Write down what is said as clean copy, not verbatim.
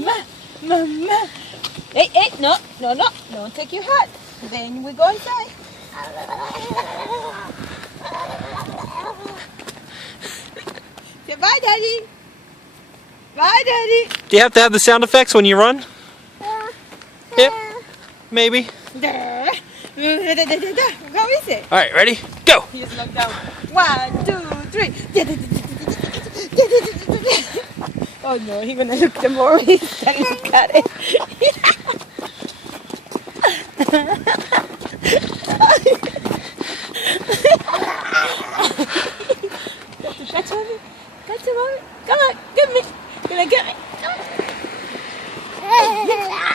Mama, mama. Hey, hey, no, no, no, don't take your hat. Then we go inside. Say bye, Daddy. Bye, Daddy. Do you have to have the sound effects when you run? Yeah, maybe. How is it? All right, ready? Go! He's locked down. 1, 2, 3. Oh no, he's gonna look the more he's starting to cut it. Catch mommy. Catch mommy. Come on, give me. Gonna get me. Come on.